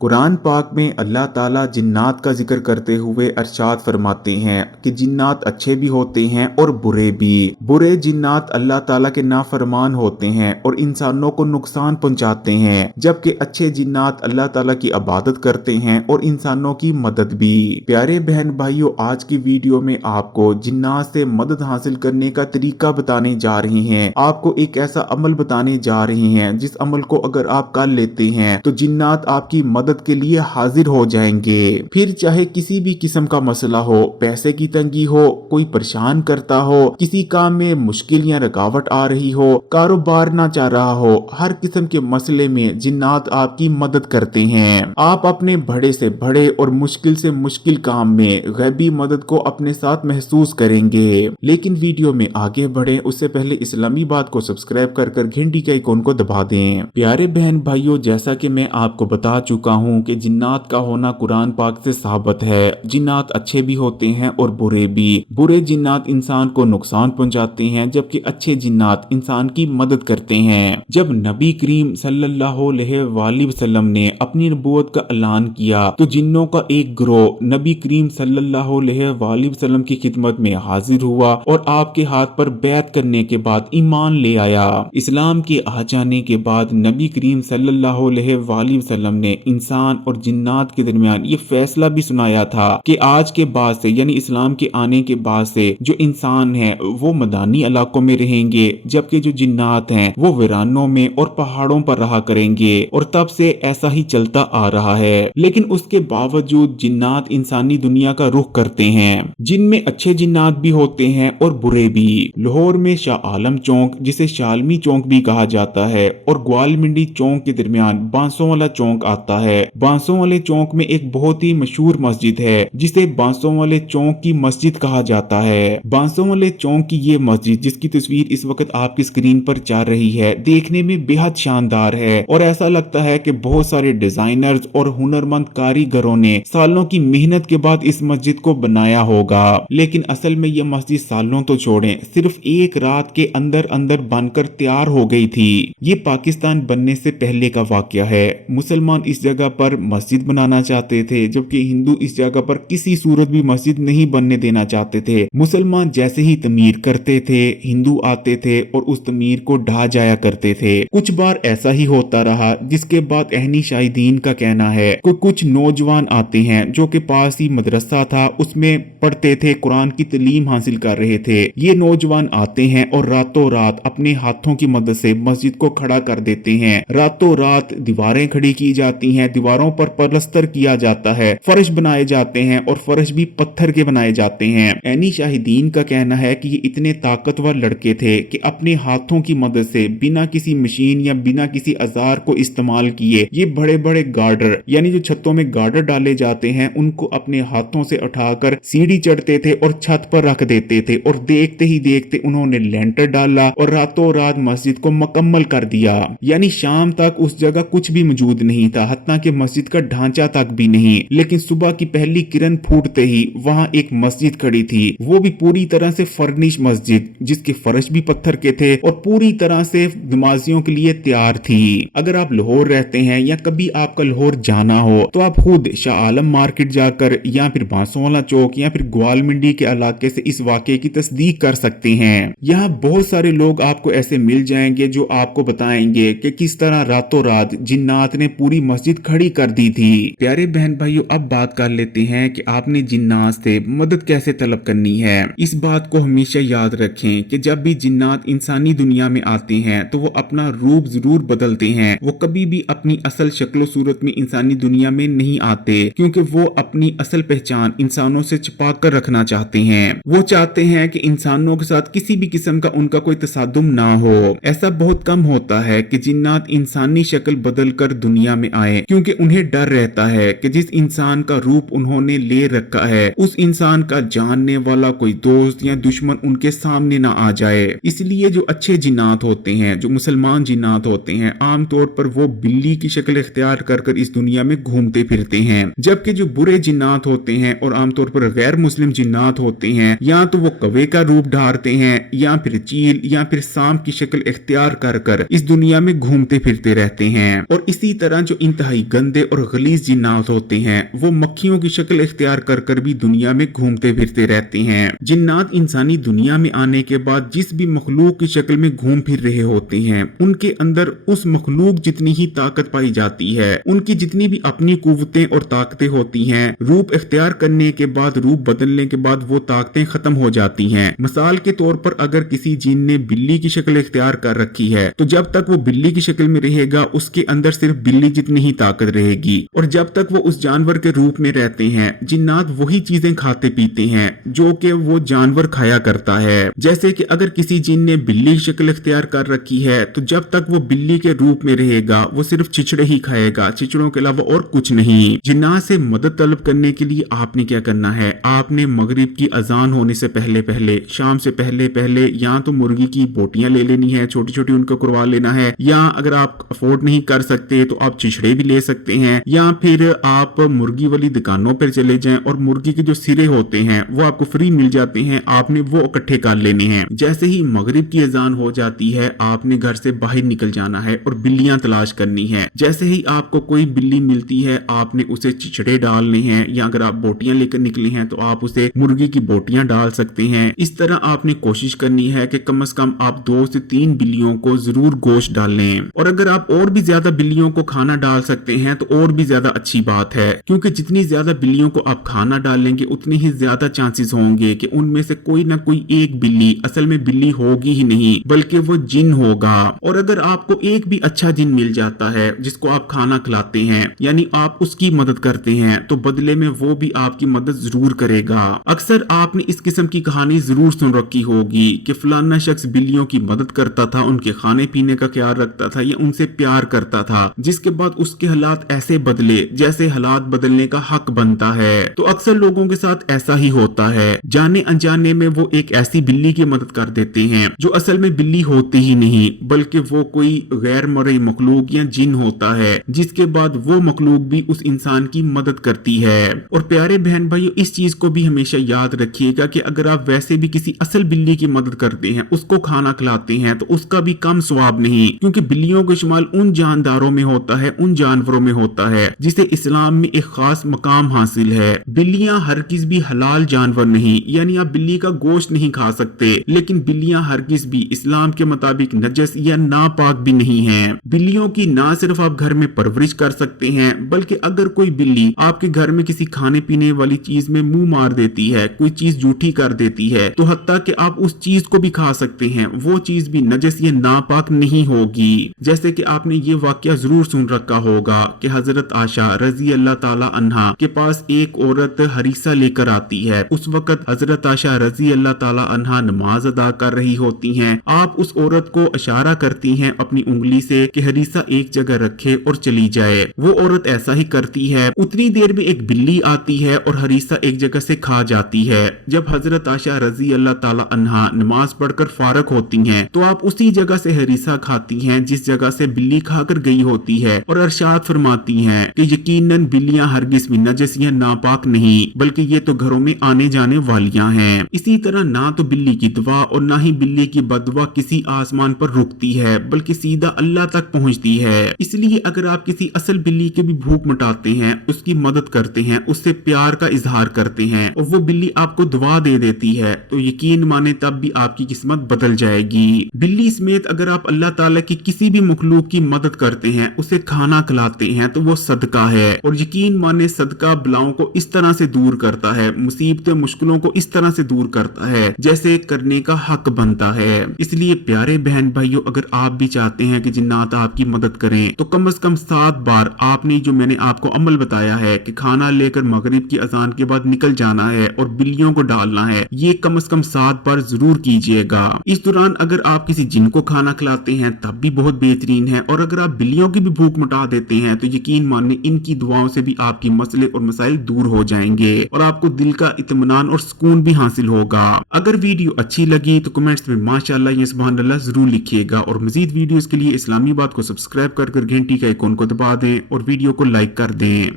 कुरान पाक में अल्लाह ताला जिन्नात का जिक्र करते हुए अरशाद फरमाते हैं कि जिन्नात अच्छे भी होते हैं और बुरे भी। बुरे जिन्नात अल्लाह ताला के नाफरमान होते हैं और इंसानों को नुकसान पहुंचाते हैं, जबकि अच्छे जिन्नात अल्लाह ताला की इबादत करते हैं और इंसानों की मदद भी। प्यारे बहन भाइयों, आज की वीडियो में आपको जिन्नात से मदद हासिल करने का तरीका बताने जा रहे हैं। आपको एक ऐसा अमल बताने जा रहे हैं जिस अमल को अगर आप कर लेते हैं तो जिन्नात आपकी मदद के लिए हाजिर हो जाएंगे। फिर चाहे किसी भी किस्म का मसला हो, पैसे की तंगी हो, कोई परेशान करता हो, किसी काम में मुश्किल या रुकावट आ रही हो, कारोबार ना चल रहा हो, हर किस्म के मसले में जिन्नात आपकी मदद करते हैं। आप अपने बड़े से बड़े और मुश्किल से मुश्किल काम में गैबी मदद को अपने साथ महसूस करेंगे। लेकिन वीडियो में आगे बढ़े उससे पहले इस्लामी बात को सब्सक्राइब कर घंटी के आइकॉन को दबा दें। प्यारे बहन भाइयों, जैसा कि मैं आपको बता चुका हूँ कि जिन्नात का होना कुरान पाक से साबित है। जिन्नात अच्छे भी होते हैं और बुरे भी। बुरे जिन्नात इंसान को नुकसान पहुंचाते हैं, जबकि अच्छे जिन्नात इंसान की मदद करते हैं। जब नबी करीम सल्लल्लाहु अलैहि वसल्लम ने अपनी नबूवत का ऐलान किया तो जिन्नों का एक गिरोह नबी करीम सल्लल्लाहु अलैहि वसल्लम की खिदमत में हाजिर हुआ और आपके हाथ पर बैत करने के बाद ईमान ले आया। इस्लाम के आ जाने के बाद नबी करीम सल्लल्लाहु अलैहि वसल्लम ने इंसान और जिन्नात के दरमियान ये फैसला भी सुनाया था कि आज के बाद से, यानी इस्लाम के आने के बाद से, जो इंसान है वो मैदानी इलाकों में रहेंगे, जबकि जो जिन्नात हैं वो वीरानों में और पहाड़ों पर रहा करेंगे। और तब से ऐसा ही चलता आ रहा है। लेकिन उसके बावजूद जिन्नात इंसानी दुनिया का रुख करते हैं, जिनमें अच्छे जिन्नात भी होते हैं और बुरे भी। लाहौर में शाह आलम चौक, जिसे शालमी चौक भी कहा जाता है, और ग्वालमंडी चौक के दरमियान बांसों वाला चौक आता है। बांसों वाले चौक में एक बहुत ही मशहूर मस्जिद है जिसे बांसों वाले चौक की मस्जिद कहा जाता है। बांसों वाले चौक की ये मस्जिद, जिसकी तस्वीर इस वक्त आपकी स्क्रीन पर चल रही है, देखने में बेहद शानदार है और ऐसा लगता है कि बहुत सारे डिजाइनर्स और हुनरमंद कारीगरों ने सालों की मेहनत के बाद इस मस्जिद को बनाया होगा। लेकिन असल में यह मस्जिद सालों तो छोड़ें, सिर्फ एक रात के अंदर अंदर बनकर तैयार हो गई थी। ये पाकिस्तान बनने से पहले का वाकया है। मुसलमान इस जगह पर मस्जिद बनाना चाहते थे, जबकि हिंदू इस जगह पर किसी सूरत भी मस्जिद नहीं बनने देना चाहते थे। मुसलमान जैसे ही तमीर करते थे, हिंदू आते थे और उस तमीर को ढा जाया करते थे। कुछ बार ऐसा ही होता रहा, जिसके बाद अहनी शाहिदीन का कहना है कि कुछ नौजवान आते हैं जो के पास ही मदरसा था, उसमें पढ़ते थे, कुरान की तालीम हासिल कर रहे थे। ये नौजवान आते हैं और रातों रात अपने हाथों की मदद से मस्जिद को खड़ा कर देते हैं। रातों रात दीवारें खड़ी की जाती हैं, दीवारों पर पलस्तर किया जाता है, फर्श बनाए जाते हैं और फर्श भी पत्थर के बनाए जाते हैं। ऐनी शाहिदीन का कहना है कि ये इतने ताकतवर लड़के थे कि अपने हाथों की मदद से बिना किसी मशीन या बिना किसी औजार को इस्तेमाल किए ये बड़े बड़े गार्डर, यानी जो छतों में गार्डर डाले जाते हैं, उनको अपने हाथों से उठाकर सीढ़ी चढ़ते थे और छत पर रख देते थे। और देखते ही देखते उन्होंने लेंटर डाला और रातों रात मस्जिद को मुकम्मल कर दिया। यानी शाम तक उस जगह कुछ भी मौजूद नहीं था, हत्ता कि मस्जिद का ढांचा तक भी नहीं। लेकिन सुबह की पहली किरण फूटते ही वहां एक मस्जिद खड़ी थी, वो भी पूरी तरह से फर्निश मस्जिद, जिसके फर्श भी पत्थर के थे और पूरी तरह से नमाजियों के लिए तैयार थी। अगर आप लाहौर रहते हैं या कभी आपका लाहौर जाना हो तो आप खुद शाह आलम मार्केट जाकर या फिर बांसों वाला चौक या फिर ग्वालमंडी के इलाके से इस वाकये की तस्दीक कर सकते हैं। यहाँ बहुत सारे लोग आपको ऐसे मिल जाएंगे जो आपको बताएंगे कि किस तरह रातों रात जिन्नात ने पूरी मस्जिद खड़ी कर दी थी। प्यारे बहन भाइयों, अब बात कर लेते हैं कि आपने जिन्नात से मदद कैसे तलब करनी है। इस बात को हमेशा याद रखें कि जब भी जिन्नात इंसानी दुनिया में आते हैं तो वो अपना रूप जरूर बदलते हैं। वो कभी भी अपनी असल शक्ल सूरत में इंसानी दुनिया में नहीं आते, क्योंकि वो अपनी असल पहचान इंसानों से छुपा कर रखना चाहते हैं। वो चाहते हैं कि इंसानों के साथ किसी भी किस्म का उनका कोई तसादुम ना हो। ऐसा बहुत कम होता है कि जिन्नात इंसानी शक्ल बदल कर दुनिया में आए, क्योंकि उन्हें डर रहता है कि जिस इंसान का रूप उन्होंने ले रखा है उस इंसान का जानने वाला कोई दोस्त या दुश्मन उनके सामने ना आ जाए। इसलिए जो अच्छे जिन्नात होते हैं, जो मुसलमान जिन्नात होते हैं, आमतौर पर वो बिल्ली की शक्ल इख्तियार कर इस दुनिया में घूमते फिरते हैं। जबकि जो बुरे जिन्नात होते हैं और आमतौर पर गैर मुस्लिम जिन्नात होते हैं, या तो वो कौवे का रूप धारते हैं या फिर चील या फिर सांप की शक्ल इख्तियार कर इस दुनिया में घूमते फिरते रहते हैं। और इसी तरह जो इंतहाई गंदे और गलीज जिन्नात होते हैं वो मक्खियों की शक्ल इख्तियार कर कर भी दुनिया में घूमते फिरते रहते हैं। जिन्नात इंसानी दुनिया में आने के बाद जिस भी मखलूक की शक्ल में घूम फिर रहे होते हैं उनके अंदर उस मखलूक जितनी ही ताकत पाई जाती है, उनकी जितनी भी अपनी कुव्वतें और ताकतें होती हैं, रूप इख्तियार करने के बाद, रूप बदलने के बाद वो ताकतें खत्म हो जाती हैं। मिसाल के तौर पर अगर किसी जिन ने बिल्ली की शक्ल इख्तियार कर रखी है तो जब तक वो बिल्ली की शक्ल में रहेगा उसके अंदर सिर्फ बिल्ली जितनी ही ताकत रहेगी, और जब तक वो उस जानवर के रूप में रहते हैं जिन्नात वही चीजें खाते पीते हैं जो कि वो जानवर खाया करता है। जैसे कि अगर किसी जिन ने बिल्ली की शक्ल इख्तियार कर रखी है तो जब तक वो बिल्ली के रूप में रहेगा वो सिर्फ चिचड़े ही खाएगा, चिचड़ों के अलावा और कुछ नहीं। जिन्नात से मदद तलब करने के लिए आपने क्या करना है, आपने मगरिब की अजान होने से पहले पहले, शाम से पहले पहले या तो मुर्गी की बोटियां ले लेनी है, छोटी छोटी उनको करवा लेना है, या अगर आप अफोर्ड नहीं कर सकते तो आप चिचड़े भी ले सकते हैं, या फिर आप मुर्गी वाली दुकानों पर चले जाएं और मुर्गी के जो सिरे होते हैं वो आपको फ्री मिल जाते हैं, आपने वो इकट्ठे कर लेने हैं। जैसे ही मगरिब की अजान हो जाती है आपने घर से बाहर निकल जाना है और बिल्लियां तलाश करनी है। जैसे ही आपको कोई बिल्ली मिलती है आपने उसे चिचड़े डालने हैं, या अगर आप बोटियां लेकर निकले हैं तो आप उसे मुर्गी की बोटियां डाल सकते हैं। इस तरह आपने कोशिश करनी है कि कम से कम आप 2 से 3 बिल्लियों को जरूर गोश्त डालें, और अगर आप और भी ज्यादा बिल्लियों को खाना डाल सकते हैं तो और भी ज्यादा अच्छी बात है, क्योंकि जितनी ज्यादा बिल्लियों को आप खाना डालेंगे उतने ही ज्यादा चांसेस होंगे कि उनमें से कोई ना कोई एक बिल्ली असल में बिल्ली होगी ही नहीं बल्कि वो जिन होगा। और अगर आपको एक भी अच्छा जिन मिल जाता है जिसको आप खाना खिलाते हैं यानी आप उसकी मदद करते हैं तो बदले में वो भी आपकी मदद जरूर करेगा। अक्सर आपने इस किस्म की कहानी जरूर सुन रखी होगी कि फलाना शख्स बिल्लियों की मदद करता था, उनके खाने पीने का ख्याल रखता था या उनसे प्यार करता था, जिसके बाद उसके हालात ऐसे बदले जैसे हालात बदलने का हक बनता है। तो अक्सर लोगों के साथ ऐसा ही होता है, जाने अनजाने में वो एक ऐसी बिल्ली की मदद कर देते हैं जो असल में बिल्ली होती ही नहीं बल्कि वो कोई गैर मरई मखलूक या जिन होता है, जिसके बाद वो मखलूक भी उस इंसान की मदद करती है। और प्यारे बहन भाइयों, इस चीज को भी हमेशा याद रखिएगा कि अगर आप वैसे भी किसी असल बिल्ली की मदद करते हैं, उसको खाना खिलाते हैं, तो उसका भी कम सवाब नहीं, क्योंकि बिल्लियों का इस्तेमाल उन जानदारों में होता है, उन जानवरों में होता है जिसे इस्लाम में एक खास मकाम हासिल है। बिल्लियां हरगिज भी हलाल जानवर नहीं, यानी आप बिल्ली का गोश्त नहीं खा सकते, लेकिन बिल्लियां हरगिज भी इस्लाम के मुताबिक नजस या नापाक भी नहीं है। बिल्लियों की ना सिर्फ आप घर में परवरिश कर सकते हैं बल्कि अगर कोई बिल्ली आपके घर में किसी खाने पीने वाली चीज में मुंह मार देती है, कोई चीज झूठी कर देती है, तो हत्ता कि आप उस चीज को भी खा सकते हैं, वो चीज भी नजस या नापाक नहीं होगी। जैसे कि आपने ये वाकया जरूर सुन रखा होगा कि हजरत आशा रजी अल्लाह ताला अन्हा के पास एक औरत हरीसा लेकर आती है। उस वक्त हजरत आशा रजी अल्लाह ताला अन्हा नमाज अदा कर रही होती हैं। आप उस औरत को इशारा करती हैं अपनी उंगली से कि हरीसा एक जगह रखे और चली जाए। वो औरत ऐसा ही करती है। उतनी देर में एक बिल्ली आती है और हरीसा एक जगह से खा जाती है। जब हजरत आशा रजी अल्लाह ताला अन्हा नमाज पढ़कर फारग होती हैं, तो आप उसी जगह से हरीसा खाती हैं जिस जगह से बिल्ली खाकर गई होती है, और अरशाद फरमाती हैं कि यकीनन बिल्लियां हरगिज भी नजस या नापाक नहीं बल्कि ये तो घरों में आने जाने वालियां हैं। इसी तरह ना तो बिल्ली की दुआ और ना ही बिल्ली की बददुआ किसी आसमान पर रुकती है बल्कि सीधा अल्लाह तक पहुंचती है। इसलिए अगर आप किसी असल बिल्ली की भी भूख मिटाते हैं, उसकी मदद करते हैं, उससे प्यार का इजहार करते हैं और वो बिल्ली आपको दुआ दे देती है, तो यकीन माने तब भी आपकी किस्मत बदल जाएगी। बिल्ली समेत अगर आप अल्लाह ताला की किसी भी मखलूक की मदद करते हैं, उसे खाना खिलाते हैं, तो वो सदका है। और यकीन माने सदका बलाओं को इस तरह से दूर करता है, मुसीबतें मुश्किलों को इस तरह से दूर करता है जैसे करने का हक बनता है। इसलिए प्यारे बहन भाइयों, अगर आप भी चाहते हैं कि जिन्नात आपकी मदद करें तो कम से कम 7 बार आपने जो मैंने आपको अमल बताया है कि खाना लेकर मगरिब की अजान के बाद निकल जाना है और बिल्लियों को डालना है, ये कम से कम 7 बार जरूर कीजिएगा। इस दौरान अगर आप किसी जिन को खाना खिलाते हैं तब भी बहुत बेहतरीन है, और अगर आप बिल्लियों की भी भूख मिटा देते हैं तो यकीन मानिए इनकी दुआओं से भी आपकी मसले और मसाइल दूर हो जाएंगे और आपको दिल का इत्मीनान और सुकून भी हासिल होगा। अगर वीडियो अच्छी लगी तो कमेंट्स में माशाअल्लाह या सुभान अल्लाह जरूर लिखिएगा, और मजीद वीडियोस के लिए इस्लामी बात को सब्सक्राइब कर घंटी का आइकॉन को दबा दें और वीडियो को लाइक कर दें।